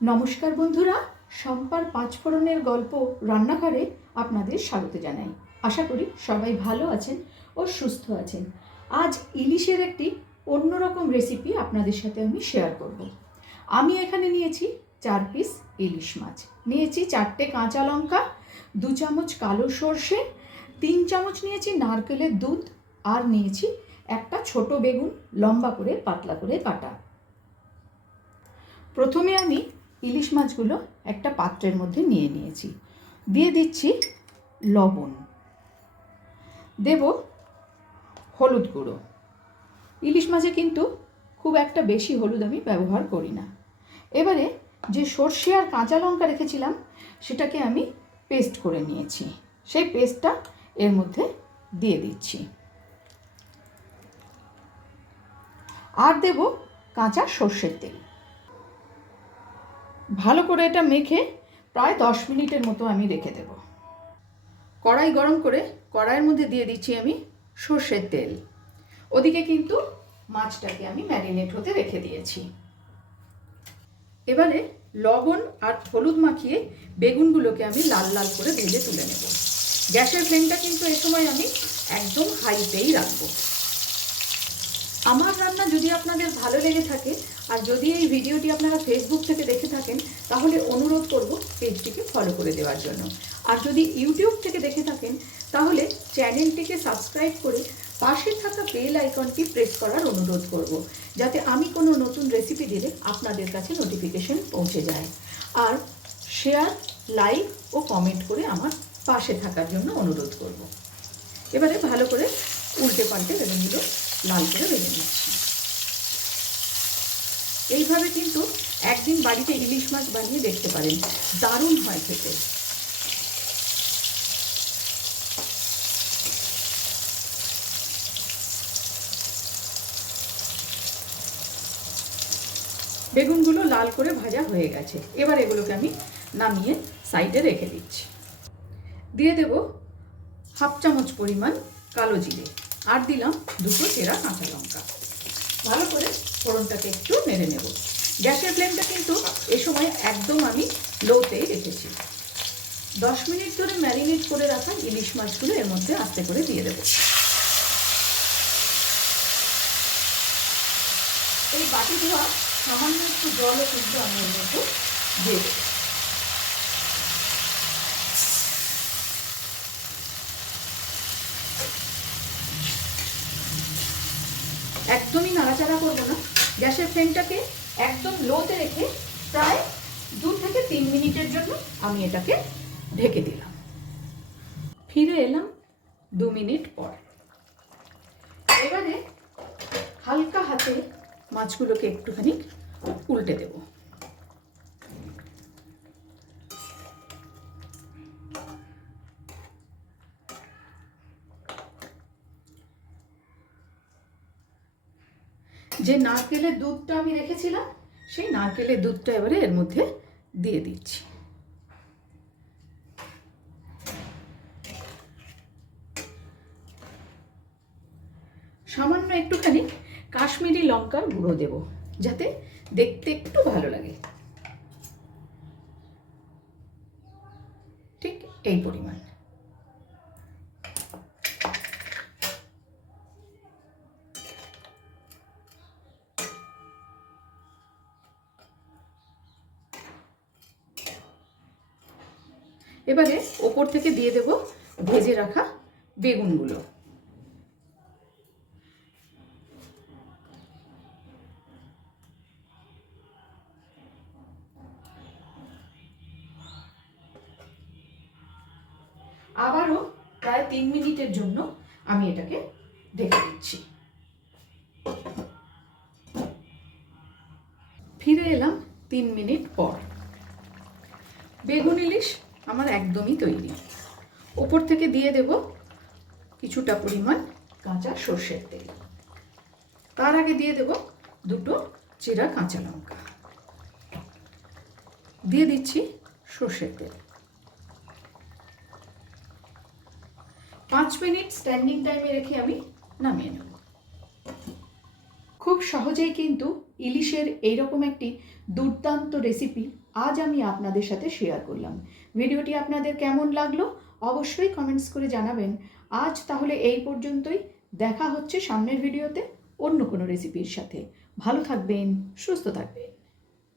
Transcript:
নমস্কার বন্ধুরা, শম্পার পাঁচফোড়নের গল্প রান্নাঘরে আপনাদের স্বাগত জানাই। আশা করি সবাই ভালো আছেন ও সুস্থ আছেন। আজ ইলিশের একটি অন্যরকম রেসিপি আপনাদের সাথে আমি শেয়ার করব। আমি এখানে নিয়েছি 4 পিস ইলিশ মাছ, নিয়েছি 4টে কাঁচা লঙ্কা, 2 চামচ কালো সর্ষে, 3 চামচ নিয়েছি নারকেলের দুধ, আর নিয়েছি একটা ছোট বেগুন লম্বা করে পাতলা করে কাটা। প্রথমে আমি ইলিশ মাছগুলো একটা পাত্রের মধ্যে নিয়ে নিয়েছি। দিয়ে দিচ্ছি লবণ, দেব হলুদ গুঁড়ো। ইলিশ মাছে কিন্তু খুব একটা বেশি হলুদ আমি ব্যবহার করি না। এবারে যে সর্ষে আর কাঁচা লঙ্কা রেখেছিলাম সেটাকে আমি পেস্ট করে নিয়েছি, সেই পেস্টটা এর মধ্যে দিয়ে দিচ্ছি। আর দেব কাঁচা সর্ষের তেল। ভালো করে এটা মেখে প্রায় 10 মিনিটের মতো আমি রেখে দেব। কড়াই গরম করে কড়াইয়ের মধ্যে দিয়ে দিচ্ছি আমি সর্ষের তেল। ওদিকে কিন্তু মাছটাকে আমি ম্যারিনেট হতে রেখে দিয়েছি। এবারে লবণ আর হলুদ মাখিয়ে বেগুনগুলোকে আমি লাল লাল করে ভেজে তুলে নেব। গ্যাসের ফ্লেমটা কিন্তু এই সময় আমি একদম হাইতেই রাখবো। আমার রান্না যদি আপনাদের ভালো লেগে থাকে আর যদি এই ভিডিওটি আপনারা ফেসবুক থেকে দেখে থাকেন তাহলে অনুরোধ করব পেজটিকে ফলো করে দেওয়ার জন্য। আর যদি ইউটিউব থেকে দেখে থাকেন তাহলে চ্যানেলটিকে সাবস্ক্রাইব করে পাশে থাকা বেল আইকনটি প্রেস করার অনুরোধ করব, যাতে আমি কোনো নতুন রেসিপি দিলে আপনাদের কাছে নোটিফিকেশন পৌঁছে যায়। আর শেয়ার, লাইক ও কমেন্ট করে আমার পাশে থাকার জন্য অনুরোধ করব। এবারে ভালো করে উল্টে পাল্টে বেগুনগুলো লাল করে ভেজে নিচ্ছি। এইভাবে কিন্তু একদিন বাড়িতে ইলিশ মাছ বানিয়ে দেখতে পারেন, দারুণ হয় খেতে। বেগুনগুলো লাল করে ভাজা হয়ে গেছে। এবার এগুলোকে আমি নামিয়ে সাইডে রেখে দিচ্ছি। দিয়ে দেব হাফ চামচ পরিমাণ কালো জিরে, আর দিলাম 2 চেরা কাঁচা লঙ্কা। ভালো করে ফোড়নটাকে একটু নেড়ে নেব। গ্যাসের ফ্লেমটা কিন্তু এ সময় একদম আমি লোতেই রেখেছি। 10 মিনিট ধরে ম্যারিনেট করে রাখা ইলিশ মাছগুলো এর মধ্যে আস্তে করে দিয়ে দেব। এই বাটি ধোয়া সামান্য একটু জলও কিন্তু আমি এর মধ্যে দিয়ে দেব। একদমই নাড়াচাড়া করবো না, গ্যাসের ফ্লেমটাকে একদম লোতে রেখে প্রায় 2 থেকে 3 মিনিটের জন্য আমি এটাকে ঢেকে দিলাম। ফিরে এলাম 2 মিনিট পর। এবারে হালকা হাতে মাছগুলোকে একটুখানি উল্টে দেব। যে নারকেলের দুধটা আমি রেখেছিলাম সেই নারকেলের দুধটা এবারে এর মধ্যে দিয়ে দিচ্ছি। সামান্য একটুখানি কাশ্মীরি লঙ্কার গুঁড়ো দেব, যাতে দেখতে একটু ভালো লাগে। ঠিক এই পরিমাণ। এবারে ওপর থেকে দিয়ে দেব ভেজে রাখা বেগুনগুলো। আবারও প্রায় 3 মিনিটের জন্য আমি এটাকে ঢেকে দিচ্ছি। ফিরে এলাম 3 মিনিট পর। বেগুন ইলিশ আমার একদমই তৈরি। ওপর থেকে দিয়ে দেব কিছুটা পরিমাণ কাঁচা সর্ষের তেল। তার আগে দিয়ে দেব 2 চেরা কাঁচা লঙ্কা। দিয়ে দিচ্ছি সর্ষের তেল। 5 মিনিট স্ট্যান্ডিং টাইমে রেখে আমি নামিয়ে নেব। খুব সহজেই কিন্তু ইলিশের এইরকম একটি দুর্দান্ত রেসিপি আজ আমি আপনাদের সাথে শেয়ার করলাম। ভিডিওটি আপনাদের কেমন লাগলো অবশ্যই কমেন্টস করে জানাবেন। আজ তাহলে এই পর্যন্তই, দেখা হচ্ছে সামনের ভিডিওতে অন্য কোনো রেসিপির সাথে। ভালো থাকবেন, সুস্থ থাকবেন।